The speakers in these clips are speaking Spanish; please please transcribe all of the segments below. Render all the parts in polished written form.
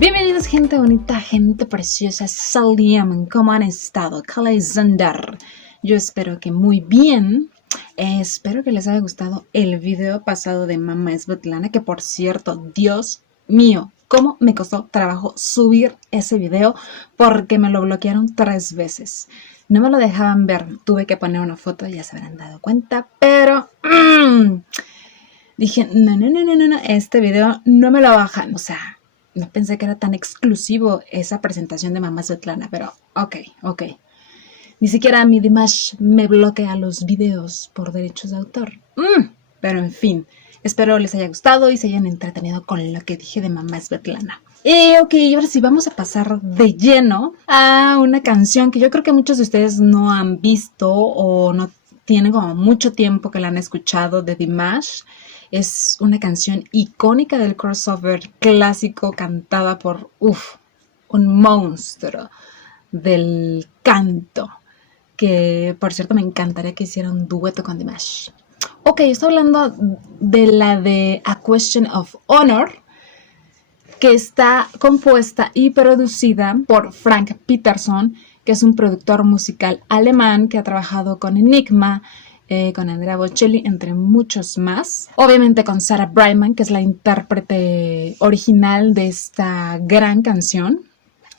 Bienvenidos gente bonita, gente preciosa, Saliam, ¿cómo han estado? Kalaizander. Yo espero que muy bien. Espero que les haya gustado el video pasado de Mamá Svetlana, que por cierto, Dios mío, cómo me costó trabajo subir ese video porque me lo bloquearon 3 veces. No me lo dejaban ver, tuve que poner una foto, ya se habrán dado cuenta, pero dije, no, este video no me lo bajan, o sea, no pensé que era tan exclusivo esa presentación de Mamá Svetlana, pero ok. Ni siquiera mi Dimash me bloquea los videos por derechos de autor. Pero en fin, espero les haya gustado y se hayan entretenido con lo que dije de Mamá Svetlana. Y ahora sí vamos a pasar de lleno a una canción que yo creo que muchos de ustedes no han visto o no tienen como mucho tiempo que la han escuchado de Dimash. Es una canción icónica del crossover clásico cantada por un monstruo del canto, que por cierto me encantaría que hiciera un dueto con Dimash. Estoy hablando de la de A Question of Honor, que está compuesta y producida por Frank Peterson, que es un productor musical alemán que ha trabajado con Enigma, con Andrea Bocelli, entre muchos más. Obviamente con Sarah Brightman, que es la intérprete original de esta gran canción,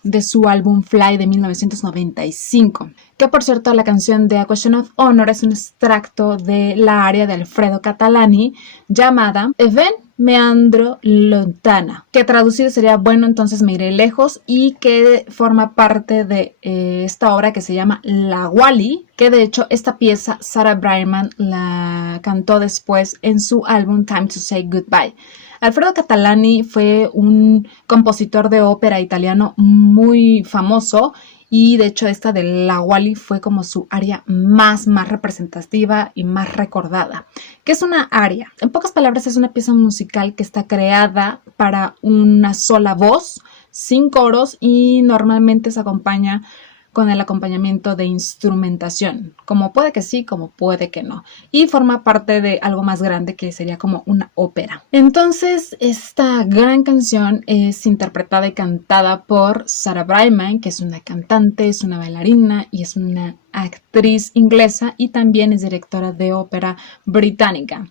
de su álbum Fly de 1995. Que por cierto, la canción de A Question of Honor es un extracto de la aria de Alfredo Catalani llamada Even Meandro Lontana, que traducido sería bueno, entonces me iré lejos, y que forma parte de esta obra que se llama La Wally, que de hecho esta pieza Sarah Brightman la cantó después en su álbum Time to Say Goodbye. Alfredo Catalani fue un compositor de ópera italiano muy famoso y de hecho esta de La Wally fue como su aria más representativa y más recordada. ¿Qué es una aria? En pocas palabras, es una pieza musical que está creada para una sola voz, sin coros, y normalmente se acompaña con el acompañamiento de instrumentación, como puede que sí, como puede que no, y forma parte de algo más grande que sería como una ópera. Entonces, esta gran canción es interpretada y cantada por Sarah Brightman, que es una cantante, es una bailarina y es una actriz inglesa, y también es directora de ópera británica.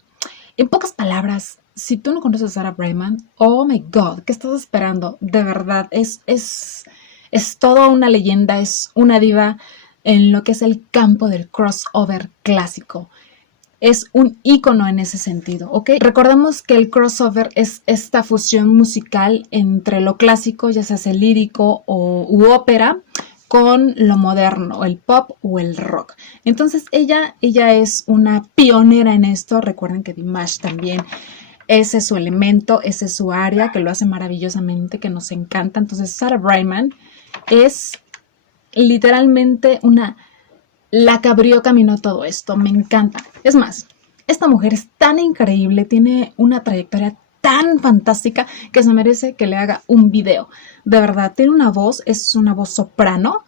En pocas palabras, si tú no conoces a Sarah Brightman, oh my God, ¿qué estás esperando? De verdad, es toda una leyenda, es una diva en lo que es el campo del crossover clásico. Es un ícono en ese sentido, ¿ok? Recordemos que el crossover es esta fusión musical entre lo clásico, ya sea el lírico u ópera, con lo moderno, el pop o el rock. Entonces ella es una pionera en esto. Recuerden que Dimash también, ese es su elemento, ese es su área, que lo hace maravillosamente, que nos encanta. Entonces Sarah Brightman es literalmente la que abrió camino a todo esto. Me encanta. Es más, esta mujer es tan increíble, tiene una trayectoria tan fantástica que se merece que le haga un video. De verdad, tiene una voz, es una voz soprano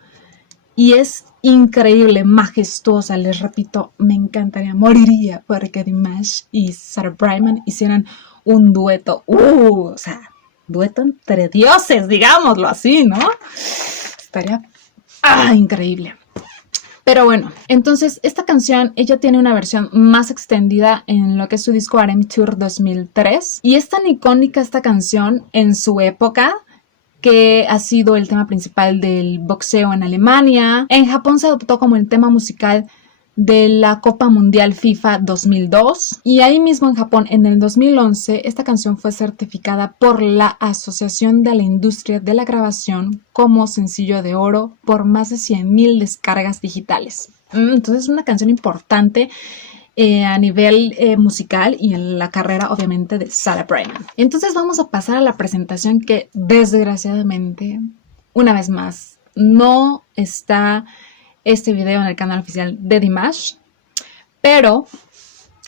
y es increíble, majestuosa. Les repito, me encantaría, moriría porque Dimash y Sarah Brightman hicieran un dueto. O sea, dueto entre dioses, digámoslo así, ¿no? Estaría increíble. Pero bueno, entonces esta canción, ella tiene una versión más extendida en lo que es su disco RM Tour 2003. Y es tan icónica esta canción en su época que ha sido el tema principal del boxeo en Alemania. En Japón se adoptó como el tema musical de la Copa Mundial FIFA 2002, y ahí mismo en Japón en el 2011 esta canción fue certificada por la Asociación de la Industria de la Grabación como sencillo de oro por más de 100,000 descargas digitales. Entonces es una canción importante a nivel musical y en la carrera obviamente de Sarah Brightman. Entonces vamos a pasar a la presentación, que desgraciadamente, una vez más, no está este video en el canal oficial de Dimash, pero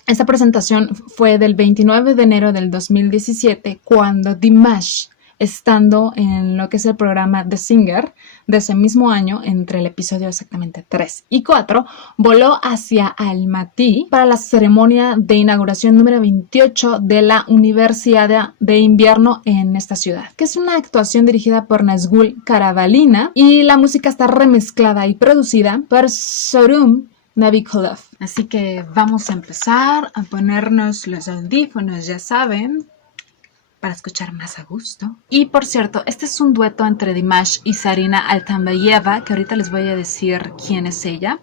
esta presentación fue del 29 de enero del 2017, cuando Dimash estando en lo que es el programa The Singer de ese mismo año. Entre el episodio exactamente 3 y 4, voló hacia Almaty para la ceremonia de inauguración número 28 de la Universidad de Invierno en esta ciudad, que es una actuación dirigida por Nazgul Karavalina, y la música está remezclada y producida por Sorum Nabikulov. Así que vamos a empezar a ponernos los audífonos, ya saben, para escuchar más a gusto. Y por cierto, este es un dueto entre Dimash y Zarina Altambayeva, que ahorita les voy a decir quién es ella,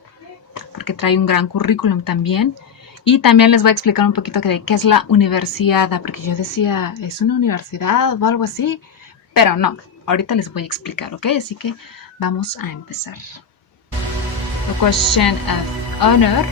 porque trae un gran currículum también. Y también les voy a explicar un poquito de qué es la universidad, porque yo decía, ¿es una universidad o algo así? Pero no, ahorita les voy a explicar, ¿ok? Así que vamos a empezar. A question of honor.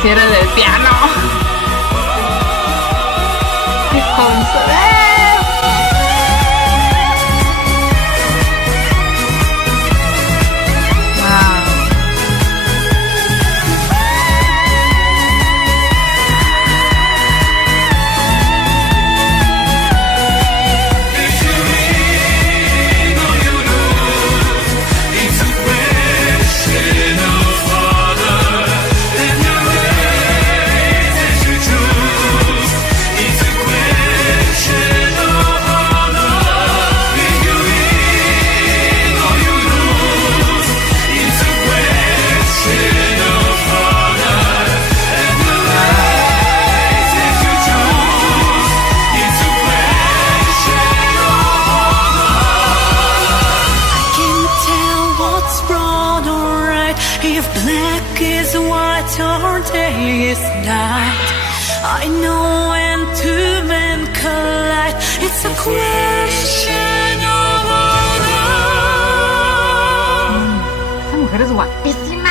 Cierre del piano. ¡Qué joven se ve! If black is white or day is night, I know when two men collide, it's a question of honor. Esta mujer es guapísima.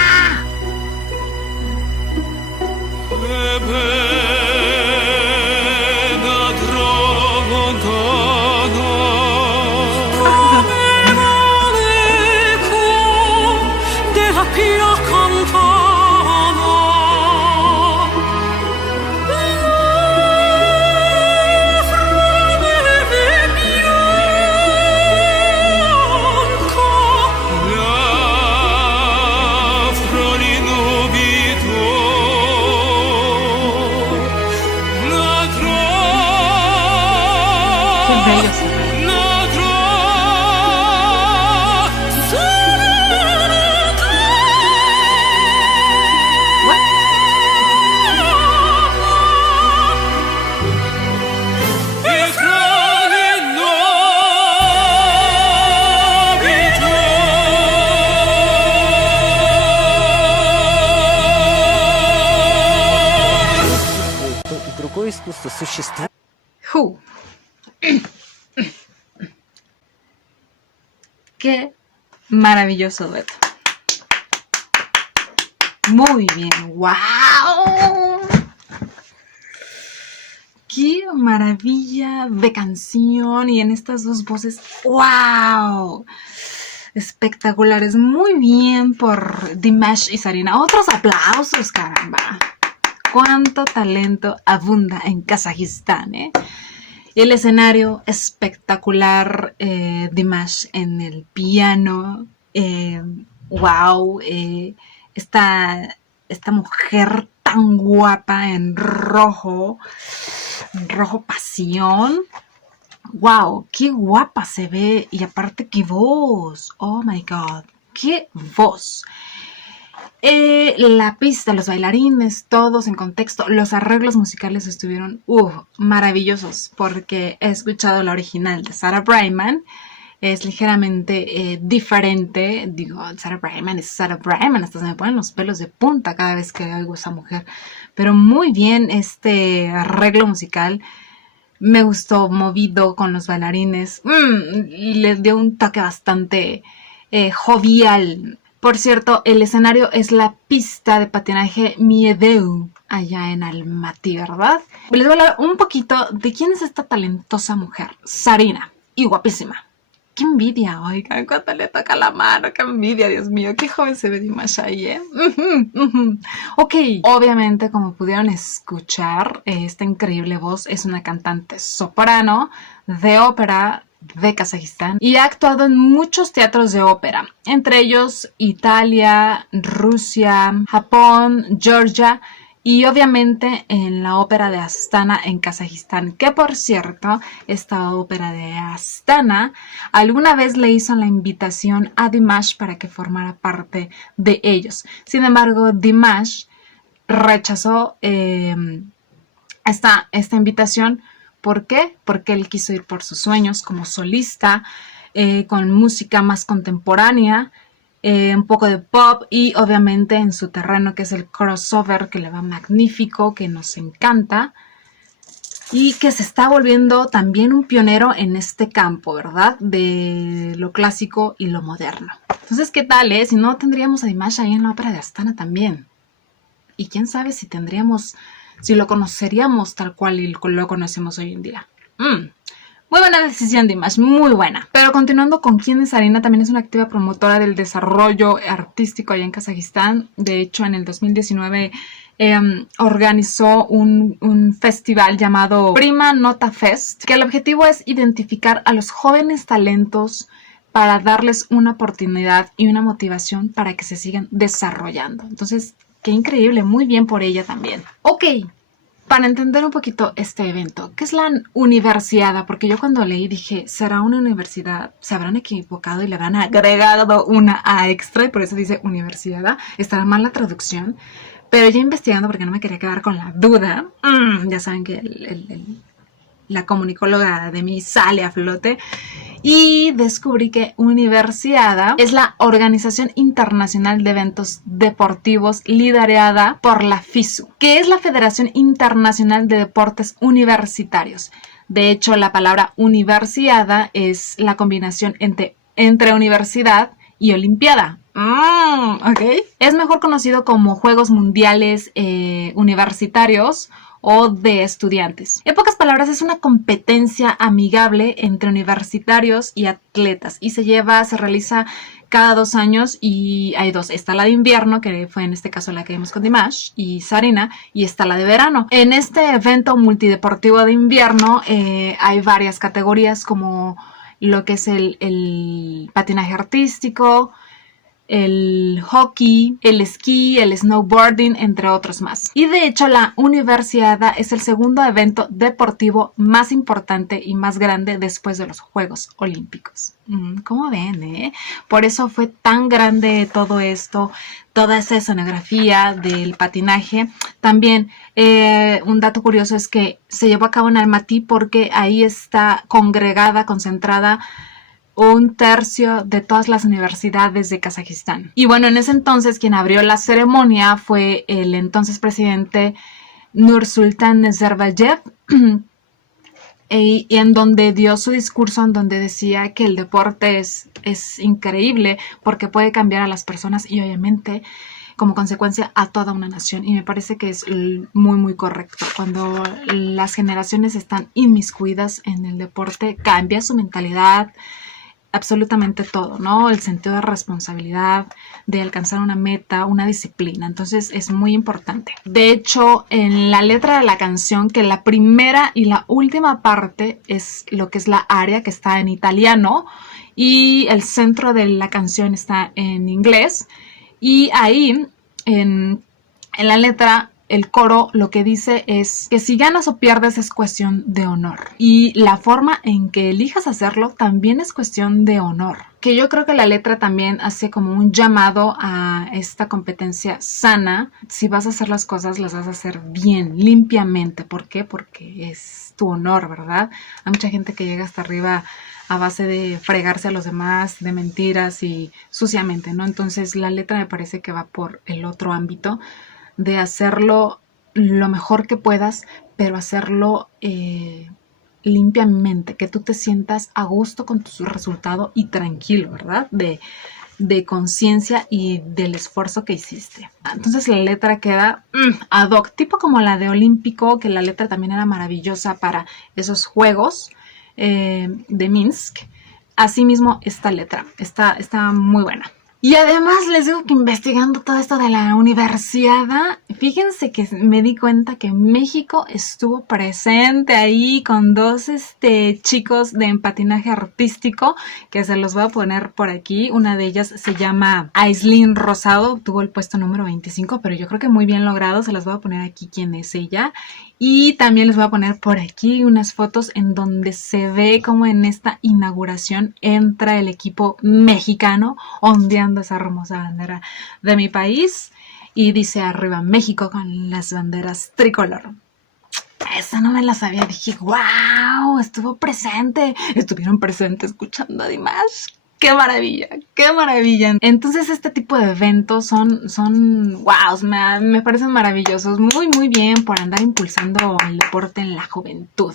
Искусство существует. Qué maravilloso dueto. Muy bien. ¡Wow! ¡Qué maravilla de canción! Y en estas dos voces, ¡wow! Espectaculares. Muy bien por Dimash y Zarina. Otros aplausos, caramba. Cuánto talento abunda en Kazajistán, ¿eh? El escenario espectacular, Dimash en el piano. Wow, esta mujer tan guapa en rojo pasión. Wow, qué guapa se ve y aparte qué voz. Oh my god, qué voz. La pista, los bailarines, todos en contexto, los arreglos musicales estuvieron maravillosos porque he escuchado la original de Sarah Brightman. Es ligeramente diferente. Digo, Sarah Brightman es Sarah Brightman, hasta se me ponen los pelos de punta cada vez que oigo a esa mujer. Pero muy bien este arreglo musical. Me gustó, movido con los bailarines. Le dio un toque bastante jovial. Por cierto, el escenario es la pista de patinaje Miedeu, allá en Almaty, ¿verdad? Les voy a hablar un poquito de quién es esta talentosa mujer, Zarina, y guapísima. ¡Qué envidia! Oigan, cuánto le toca la mano, qué envidia, Dios mío, qué joven se ve Dimash ahí, ¿eh? Ok, obviamente, como pudieron escuchar, esta increíble voz es una cantante soprano de ópera de Kazajistán y ha actuado en muchos teatros de ópera, entre ellos Italia, Rusia, Japón, Georgia y obviamente en la ópera de Astana en Kazajistán, que por cierto, esta ópera de Astana alguna vez le hizo la invitación a Dimash para que formara parte de ellos. Sin embargo, Dimash rechazó esta invitación. ¿Por qué? Porque él quiso ir por sus sueños como solista, con música más contemporánea, un poco de pop y obviamente en su terreno que es el crossover, que le va magnífico, que nos encanta y que se está volviendo también un pionero en este campo, ¿verdad? De lo clásico y lo moderno. Entonces, ¿qué tal, Si no, tendríamos a Dimash ahí en la ópera de Astana también. Y quién sabe si lo conoceríamos tal cual lo conocemos hoy en día. Muy buena decisión, Dimash, muy buena. Pero continuando con quién es Zarina, también es una activa promotora del desarrollo artístico allá en Kazajistán. De hecho, en el 2019 organizó un festival llamado Prima Nota Fest, que el objetivo es identificar a los jóvenes talentos para darles una oportunidad y una motivación para que se sigan desarrollando. Entonces, qué increíble, muy bien por ella también. Ok, para entender un poquito este evento, ¿qué es la Universiada? Porque yo cuando leí dije, ¿será una universidad? ¿Se habrán equivocado y le habrán agregado una A extra y por eso dice Universiada? ¿Estará mal la traducción? Pero ya investigando porque no me quería quedar con la duda, ya saben que la comunicóloga de mí sale a flote. Y descubrí que Universiada es la Organización Internacional de Eventos Deportivos liderada por la FISU, que es la Federación Internacional de Deportes Universitarios. De hecho, la palabra Universiada es la combinación entre universidad y olimpiada. Okay. Es mejor conocido como Juegos Mundiales Universitarios o de estudiantes. En pocas palabras, es una competencia amigable entre universitarios y atletas y se realiza cada 2 años y hay 2. Está la de invierno, que fue en este caso la que vimos con Dimash y Zarina, y está la de verano. En este evento multideportivo de invierno hay varias categorías como lo que es el patinaje artístico, el hockey, el esquí, el snowboarding, entre otros más. Y de hecho la Universiada es el segundo evento deportivo más importante y más grande después de los Juegos Olímpicos. ¿Cómo ven, Por eso fue tan grande todo esto, toda esa escenografía del patinaje. También un dato curioso es que se llevó a cabo en Almaty porque ahí está concentrada 1/3 de todas las universidades de Kazajistán. Y bueno, en ese entonces quien abrió la ceremonia fue el entonces presidente Nursultan Nazarbayev, y en donde dio su discurso en donde decía que el deporte es increíble porque puede cambiar a las personas y obviamente como consecuencia a toda una nación, y me parece que es muy muy correcto. Cuando las generaciones están inmiscuidas en el deporte, cambia su mentalidad, absolutamente todo, ¿no? El sentido de responsabilidad, de alcanzar una meta, una disciplina. Entonces es muy importante. De hecho, en la letra de la canción, que la primera y la última parte es lo que es la aria, que está en italiano, y el centro de la canción está en inglés, y ahí en la letra el coro lo que dice es que si ganas o pierdes es cuestión de honor, y la forma en que elijas hacerlo también es cuestión de honor, que yo creo que la letra también hace como un llamado a esta competencia sana. Si vas a hacer las cosas, las vas a hacer bien, limpiamente. ¿Por qué? Porque es tu honor, ¿verdad? Hay mucha gente que llega hasta arriba a base de fregarse a los demás, de mentiras y suciamente, ¿no? Entonces la letra me parece que va por el otro ámbito de hacerlo lo mejor que puedas, pero hacerlo limpiamente, que tú te sientas a gusto con tu resultado y tranquilo, ¿verdad? De conciencia y del esfuerzo que hiciste. Entonces la letra queda ad hoc, tipo como la de Olímpico, que la letra también era maravillosa para esos juegos de Minsk. Asimismo, esta letra está muy buena. Y además les digo que investigando todo esto de la universidad, fíjense que me di cuenta que México estuvo presente ahí con dos chicos de patinaje artístico, que se los voy a poner por aquí. Una de ellas se llama Aislinn Rosado, obtuvo el puesto número 25, pero yo creo que muy bien logrado. Se las voy a poner aquí quién es ella. Y también les voy a poner por aquí unas fotos en donde se ve como en esta inauguración entra el equipo mexicano ondeando esa hermosa bandera de mi país, y dice arriba México con las banderas tricolor. Esa no me la sabía, dije wow, estuvieron presentes escuchando a Dimash. ¡Qué maravilla! ¡Qué maravilla! Entonces este tipo de eventos son wow, me parecen maravillosos. Muy, muy bien por andar impulsando el deporte en la juventud.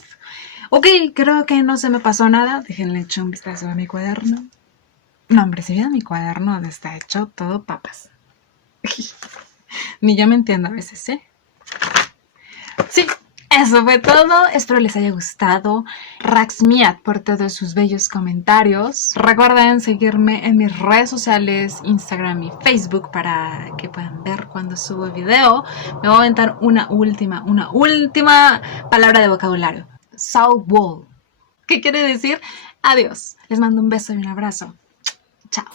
Ok, creo que no se me pasó nada. Déjenle echar un vistazo a mi cuaderno. No, hombre, si vieron mi cuaderno, está hecho todo papas. Ni yo me entiendo a veces, ¿eh? Sí. Eso fue todo, espero les haya gustado. Raxmiat por todos sus bellos comentarios. Recuerden seguirme en mis redes sociales, Instagram y Facebook, para que puedan ver cuando subo video. Me voy a aventar una última palabra de vocabulario. Softball. ¿Qué quiere decir? Adiós. Les mando un beso y un abrazo. Chao.